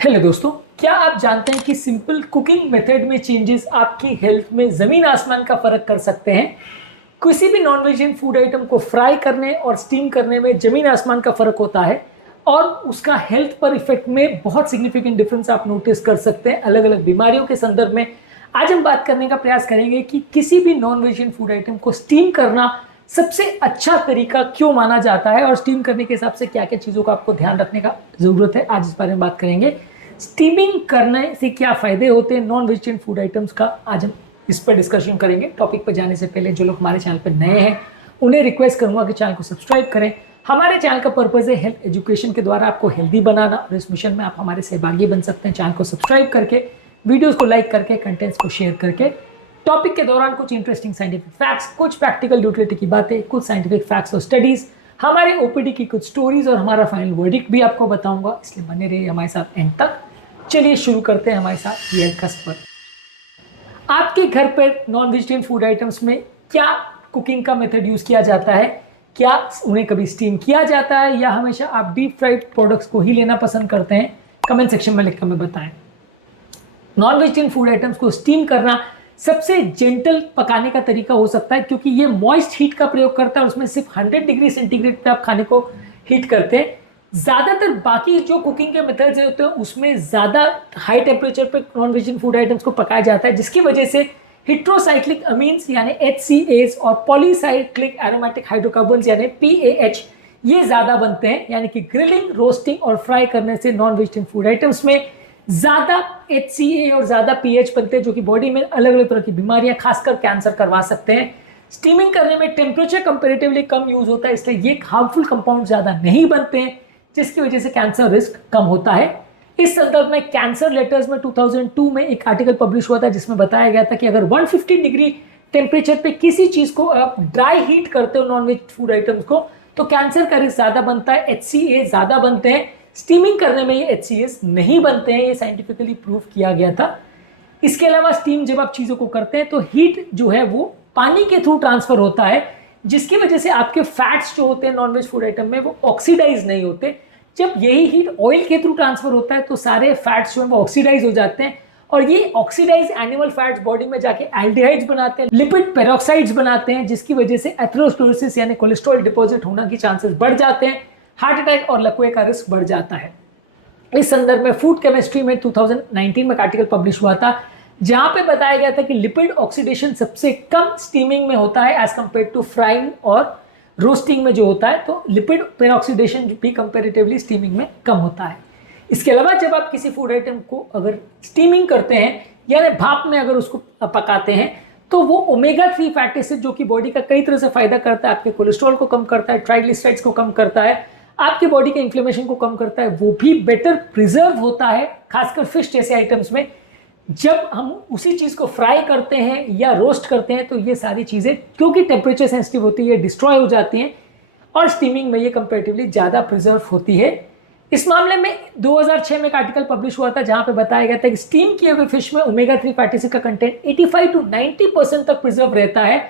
Hello दोस्तों, क्या आप जानते हैं कि सिंपल कुकिंग मेथड में चेंजेस आपकी हेल्थ में ज़मीन आसमान का फ़र्क कर सकते हैं। किसी भी नॉन वेजिटेरियन फूड आइटम को फ्राई करने और स्टीम करने में ज़मीन आसमान का फ़र्क होता है और उसका हेल्थ पर इफेक्ट में बहुत सिग्निफिकेंट डिफरेंस आप नोटिस कर सकते हैं अलग अलग बीमारियों के संदर्भ में। आज हम बात करने का प्रयास करेंगे कि किसी भी नॉन वेजिटेरियन फूड आइटम को स्टीम करना सबसे अच्छा तरीका क्यों माना जाता है और स्टीम करने के हिसाब से क्या क्या चीज़ों का आपको ध्यान रखने का ज़रूरत है। आज इस बारे में बात करेंगे। स्टीमिंग करने से क्या फ़ायदे होते हैं नॉन वेजिटेरियन फूड आइटम्स का, आज हम इस पर डिस्कशन करेंगे। टॉपिक पर जाने से पहले जो लोग हमारे चैनल पर नए हैं उन्हें रिक्वेस्ट करूंगा कि चैनल को सब्सक्राइब करें। हमारे चैनल का पर्पज़ है हेल्थ एजुकेशन के द्वारा आपको हेल्दी बनाना और इस मिशन में आप हमारे सहभागी बन सकते हैं। चैनल को सब्सक्राइब करके, वीडियोज़ को लाइक करके, कंटेंट्स को शेयर करके। टॉपिक के दौरान कुछ इंटरेस्टिंग साइंटिफिक फैक्ट्स, कुछ प्रैक्टिकल यूटिलिटी की बातें, कुछ साइंटिफिक फैक्ट्स और स्टडीज़, हमारे ओपीडी की कुछ स्टोरीज और हमारा फाइनल वर्डिक्ट भी आपको बताऊंगा, इसलिए बने रहिए हमारे साथ एंड तक। चलिए शुरू करते हैं हमारे साथ ये कस पर। आपके घर पर नॉन वेजिटेरियन फूड आइटम्स में क्या कुकिंग का मेथड यूज़ किया जाता है? क्या उन्हें कभी स्टीम किया जाता है या हमेशा आप डीप फ्राइड प्रोडक्ट्स को ही लेना पसंद करते हैं? कमेंट सेक्शन में लिखकर हमें बताएं। नॉन वेजिटेरियन फूड आइटम्स को स्टीम करना सबसे जेंटल पकाने का तरीका हो सकता है, क्योंकि ये मॉइस्ट हीट का प्रयोग करता है और उसमें सिर्फ 100 डिग्री सेंटीग्रेड पे आप खाने को हीट करते हैं। ज़्यादातर बाकी जो कुकिंग के मेथड्स होते हैं उसमें ज़्यादा हाई टेम्परेचर पे नॉन वेजिटेरियन फूड आइटम्स को पकाया जाता है, जिसकी वजह से हेट्रोसाइक्लिक अमीन्स यानी HCAs और पॉलीसाइक्लिक एरोमेटिक हाइड्रोकार्बन्स यानी PAH ये ज़्यादा बनते हैं। यानी कि ग्रिलिंग, रोस्टिंग और फ्राई करने से नॉन वेजिटेरियन फूड आइटम्स में ज़्यादा HCA और ज़्यादा PH बनते हैं, जो कि बॉडी में अलग अलग तरह की बीमारियां, खासकर कैंसर करवा सकते हैं। स्टीमिंग करने में टेम्परेचर कंपेरेटिवली कम यूज होता है, इसलिए ये हार्मफुल कंपाउंड ज़्यादा नहीं बनते हैं, जिसकी वजह से कैंसर रिस्क कम होता है। इस संदर्भ में कैंसर लेटर्स में 2002 में एक आर्टिकल पब्लिश हुआ था, जिसमें बताया गया था कि अगर 150 डिग्री टेम्परेचर पे किसी चीज़ को आप ड्राई हीट करते हो नॉन वेज फूड आइटम्स को, तो कैंसर का रिस्क ज़्यादा बनता है, HCA ज़्यादा बनते हैं। स्टीमिंग करने में ये HCAs नहीं बनते हैं, ये साइंटिफिकली प्रूव किया गया था। इसके अलावा स्टीम जब आप चीज़ों को करते हैं तो हीट जो है वो पानी के थ्रू ट्रांसफर होता है, जिसकी वजह से आपके फैट्स जो होते हैं नॉनवेज फूड आइटम में वो ऑक्सीडाइज नहीं होते। जब यही हीट ऑयल के थ्रू ट्रांसफर होता है तो सारे फैट्स जो है वो ऑक्सीडाइज हो जाते हैं और ये ऑक्सीडाइज एनिमल फैट्स बॉडी में जाके एल्डिहाइड्स बनाते हैं, लिपिड पेरोक्साइड्स बनाते हैं, जिसकी वजह से एथेरोस्क्लेरोसिस यानी कोलेस्ट्रॉल डिपॉजिट होने के चांसेस बढ़ जाते हैं, हार्ट अटैक और लकवे का रिस्क बढ़ जाता है। इस संदर्भ में फूड केमिस्ट्री में 2019 में एक आर्टिकल पब्लिश हुआ था, जहां पे बताया गया था कि लिपिड ऑक्सीडेशन सबसे कम स्टीमिंग में होता है एज कंपेयर टू फ्राइंग और रोस्टिंग में जो होता है, तो लिपिड पेरोक्सीडेशन भी कंपेरेटिवली स्टीमिंग में कम होता है। इसके अलावा जब आप किसी फूड आइटम को अगर स्टीमिंग करते हैं यानी भाप में अगर उसको पकाते हैं, तो वो ओमेगा 3 फैटी एसिड जो कि बॉडी का कई तरह से फायदा करता है, आपके कोलेस्ट्रॉल को कम करता है, ट्राइग्लिसराइड्स को कम करता है, आपकी बॉडी के इन्फ्लेमेशन को कम करता है, वो भी बेटर प्रिजर्व होता है, खासकर फिश जैसे आइटम्स में। जब हम उसी चीज़ को फ्राई करते हैं या रोस्ट करते हैं तो ये सारी चीज़ें क्योंकि टेम्परेचर सेंसिटिव होती है, डिस्ट्रॉय हो जाती हैं और स्टीमिंग में ये कंपेरेटिवली ज़्यादा प्रिजर्व होती है। इस मामले में 2006 में एक आर्टिकल पब्लिश हुआ था, जहां पे बताया गया था कि स्टीम किए हुए फिश में ओमेगा 3 फैटी एसिड का कंटेंट 85 to 90% तक प्रिजर्व रहता है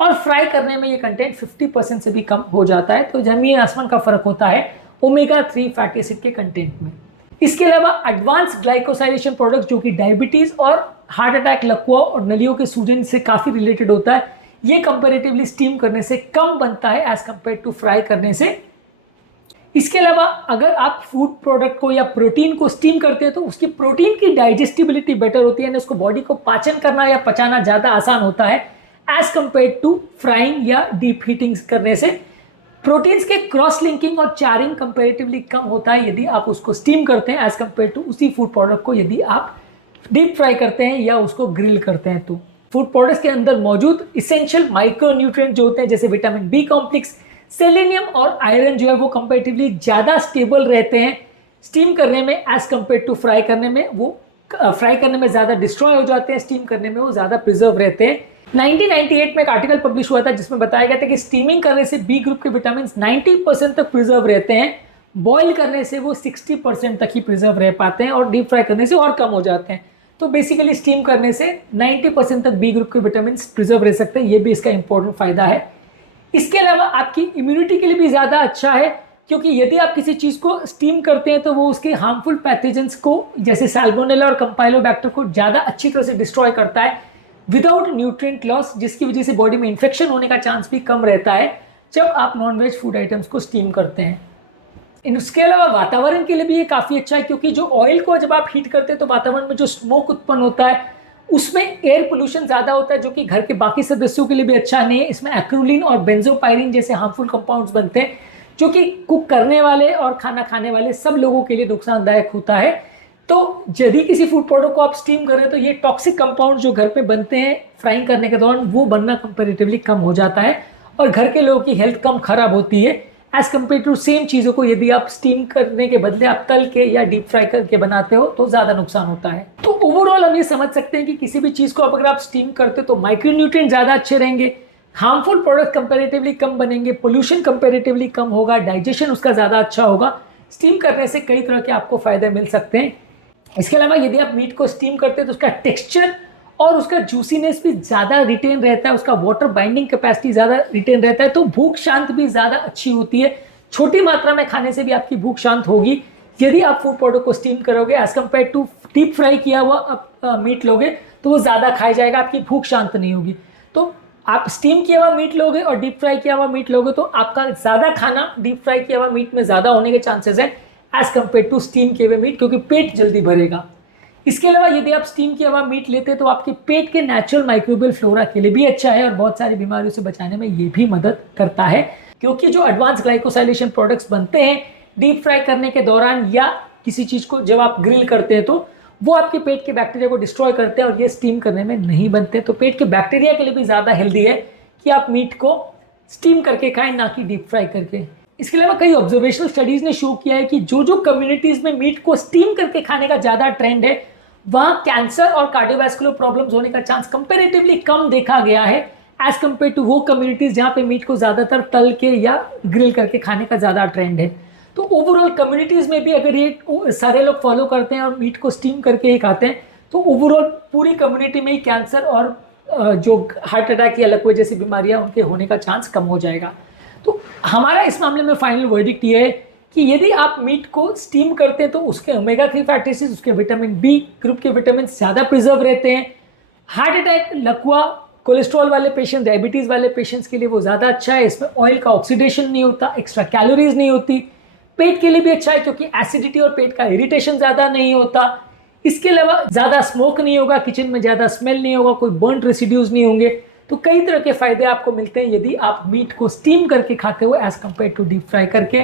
और फ्राई करने में ये कंटेंट 50% से भी कम हो जाता है। तो जमीन आसमान का फर्क होता है ओमेगा 3 फैटी एसिड के कंटेंट में। इसके अलावा एडवांस ग्लाइकोसाइलेशन प्रोडक्ट्स जो कि डायबिटीज और हार्ट अटैक, लकवा और नलियों के सूजन से काफी रिलेटेड होता है, ये कंपेरेटिवली स्टीम करने से कम बनता है एज कंपेयर टू फ्राई करने से। इसके अलावा अगर आप फूड प्रोडक्ट को या प्रोटीन को स्टीम करते हैं तो उसकी प्रोटीन की डाइजेस्टिबिलिटी बेटर होती है, उसको बॉडी को पाचन करना या पचाना ज्यादा आसान होता है एज कंपेयर टू फ्राइंग या डीप हीटिंग करने से। प्रोटीन्स के क्रॉस लिंकिंग और चारिंग कंपेरेटिवली कम होता है यदि आप उसको स्टीम करते हैं एज कंपेयर टू उसी फूड प्रोडक्ट को यदि आप डीप फ्राई करते हैं या उसको ग्रिल करते हैं। तो फूड प्रोडक्ट्स के अंदर मौजूद इसेंशियल माइक्रोन्यूट्रिएंट जो होते हैं, जैसे विटामिन बी कॉम्प्लेक्स, सेलेनियम और आयरन जो है वो कंपेरेटिवली ज़्यादा स्टेबल रहते हैं स्टीम करने में एज कंपेयर टू फ्राई करने में। वो फ्राई करने में ज़्यादा डिस्ट्रॉय हो जाते हैं, स्टीम करने में वो ज़्यादा प्रिजर्व रहते हैं। 1998 में एक आर्टिकल पब्लिश हुआ था, जिसमें बताया गया था कि स्टीमिंग करने से बी ग्रुप के विटामिन 90% तक प्रिजर्व रहते हैं, बॉईल करने से वो 60% तक ही प्रिजर्व रह पाते हैं और डीप फ्राई करने से और कम हो जाते हैं। तो बेसिकली स्टीम करने से 90% तक बी ग्रुप के विटामिन प्रिजर्व रह सकते हैं, ये भी इसका इंपॉर्टेंट फायदा है। इसके अलावा आपकी इम्यूनिटी के लिए भी ज़्यादा अच्छा है। क्योंकि यदि आप किसी चीज़ को स्टीम करते हैं तो वो उसके हार्मफुल पैथोजेंस को जैसे सैल्मोनेला और कंपाइलोबैक्टर को ज़्यादा अच्छी तरह से डिस्ट्रॉय करता है विदाउट न्यूट्रिएंट लॉस, जिसकी वजह से बॉडी में इन्फेक्शन होने का चांस भी कम रहता है जब आप नॉनवेज फूड आइटम्स को स्टीम करते हैं। इसके अलावा वातावरण के लिए भी ये काफ़ी अच्छा है, क्योंकि जो ऑयल को जब आप हीट करते हैं तो वातावरण में जो स्मोक उत्पन्न होता है उसमें एयर पोल्यूशन ज़्यादा होता है, जो कि घर के बाकी सदस्यों के लिए भी अच्छा नहीं है। इसमें एक्रोलीन और बेंजोपायरिन जैसे हार्मफुल कंपाउंड्स बनते हैं, जो कि कुक करने वाले और खाना खाने वाले सब लोगों के लिए नुकसानदायक होता है। तो यदि किसी फूड प्रोडक्ट को आप स्टीम कर रहे हैं तो ये टॉक्सिक कंपाउंड जो घर पे बनते हैं फ्राइंग करने के दौरान, वो बनना कंपेरेटिवली कम हो जाता है और घर के लोगों की हेल्थ कम खराब होती है एज कम्पेयर टू सेम चीज़ों को यदि आप स्टीम करने के बदले आप तल के या डीप फ्राई करके बनाते हो तो ज़्यादा नुकसान होता है। तो ओवरऑल हम ये समझ सकते हैं कि किसी भी चीज़ को अगर आप स्टीम करते हो तो माइक्रोन्यूट्रिएंट ज़्यादा अच्छे रहेंगे, हार्मफुल प्रोडक्ट कंपेरेटिवली कम बनेंगे, पोल्यूशन कंपेरेटिवली कम होगा, डाइजेशन उसका ज़्यादा अच्छा होगा। स्टीम करने से कई तरह के आपको फ़ायदे मिल सकते हैं। इसके अलावा यदि आप मीट को स्टीम करते हैं तो उसका टेक्सचर और उसका जूसीनेस भी ज़्यादा रिटेन रहता है, उसका वाटर बाइंडिंग कैपेसिटी ज़्यादा रिटेन रहता है, तो भूख शांत भी ज़्यादा अच्छी होती है। छोटी मात्रा में खाने से भी आपकी भूख शांत होगी यदि आप फूड प्रोडक्ट को स्टीम करोगे as compare to deep fry किया हुआ मीट लोगे तो वो ज़्यादा खाया जाएगा, आपकी भूख शांत नहीं होगी। तो आप स्टीम किया हुआ मीट लोगे और डीप फ्राई किया हुआ मीट लोगे तो आपका ज़्यादा खाना डीप फ्राई किया हुआ मीट में ज़्यादा होने के चांसेस है एज कम्पेयर टू स्टीम किए हुए मीट, क्योंकि पेट जल्दी भरेगा। इसके अलावा यदि आप स्टीम किया हुआ मीट लेते हैं तो आपके पेट के नेचुरल माइक्रोबियल फ्लोरा के लिए भी अच्छा है और बहुत सारी बीमारियों से बचाने में ये भी मदद करता है, क्योंकि जो एडवांस ग्लाइकोसाइलेशन प्रोडक्ट्स बनते हैं डीप फ्राई करने के दौरान या किसी चीज़ को जब आप ग्रिल करते हैं तो वो आपके पेट के बैक्टीरिया को डिस्ट्रॉय करते हैं और ये स्टीम करने में नहीं बनते। तो पेट के बैक्टीरिया के लिए भी ज़्यादा हेल्दी है कि आप मीट को स्टीम करके खाएं, ना कि डीप फ्राई करके। इसके अलावा कई ऑब्जर्वेशनल स्टडीज़ ने शो किया है कि जो कम्युनिटीज़ में मीट को स्टीम करके खाने का ज़्यादा ट्रेंड है वहाँ कैंसर और कार्डियोवैस्कुलर प्रॉब्लम्स होने का चांस कंपेरेटिवली कम देखा गया है एज कम्पेयर टू वो कम्युनिटीज़ जहाँ पे मीट को ज़्यादातर तल के या ग्रिल करके खाने का ज़्यादा ट्रेंड है। तो ओवरऑल कम्युनिटीज़ में भी अगर ये सारे लोग फॉलो करते हैं और मीट को स्टीम करके ही खाते हैं तो ओवरऑल पूरी कम्युनिटी में ही कैंसर और जो हार्ट अटैक या लकवे जैसी बीमारियाँ उनके होने का चांस कम हो जाएगा। तो हमारा इस मामले में फाइनल वर्डिक्ट ये है कि यदि आप मीट को स्टीम करते हैं तो उसके ओमेगा 3 फैटी एसिड्स, उसके विटामिन बी ग्रुप के विटामिन ज़्यादा प्रिजर्व रहते हैं। हार्ट अटैक, लकवा, कोलेस्ट्रॉल वाले पेशेंट, डायबिटीज़ वाले पेशेंट्स के लिए वो ज़्यादा अच्छा है। इसमें ऑयल का ऑक्सीडेशन नहीं होता, एक्स्ट्रा कैलोरीज नहीं होती। पेट के लिए भी अच्छा है क्योंकि एसिडिटी और पेट का इरिटेशन ज़्यादा नहीं होता। इसके अलावा ज़्यादा स्मोक नहीं होगा, किचन में ज़्यादा स्मेल नहीं होगा, कोई बर्न रेसिड्यूज नहीं होंगे। तो कई तरह के फ़ायदे आपको मिलते हैं यदि आप मीट को स्टीम करके खाते हो as compare to deep fry करके।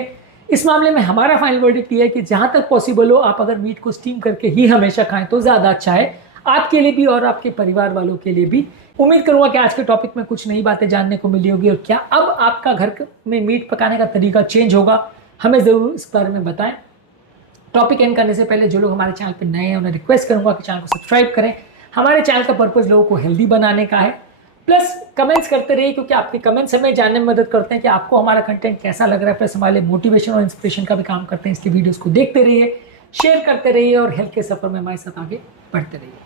इस मामले में हमारा फाइनल वर्डिक्ट ये है कि जहाँ तक पॉसिबल हो आप अगर मीट को स्टीम करके ही हमेशा खाएं तो ज़्यादा अच्छा है, आपके लिए भी और आपके परिवार वालों के लिए भी। उम्मीद करूँगा कि आज के टॉपिक में कुछ नई बातें जानने को मिली होगी और क्या अब आपका घर में मीट पकाने का तरीका चेंज होगा, हमें ज़रूर इस बारे में बताएं। टॉपिक एंड करने से पहले जो लोग हमारे चैनल पर नए हैं उन्हें रिक्वेस्ट करूँगा कि चैनल को सब्सक्राइब करें। हमारे चैनल का पर्पज़ लोगों को हेल्दी बनाने का है, प्लस कमेंट्स करते रहिए क्योंकि आपके कमेंट्स हमें जानने में मदद करते हैं कि आपको हमारा कंटेंट कैसा लग रहा है। प्लस हमारे मोटिवेशन और इंस्पिरेशन का भी काम करते हैं। इसके वीडियोस को देखते रहिए, शेयर करते रहिए और हेल्थ के सफ़र में हमारे साथ आगे बढ़ते रहिए।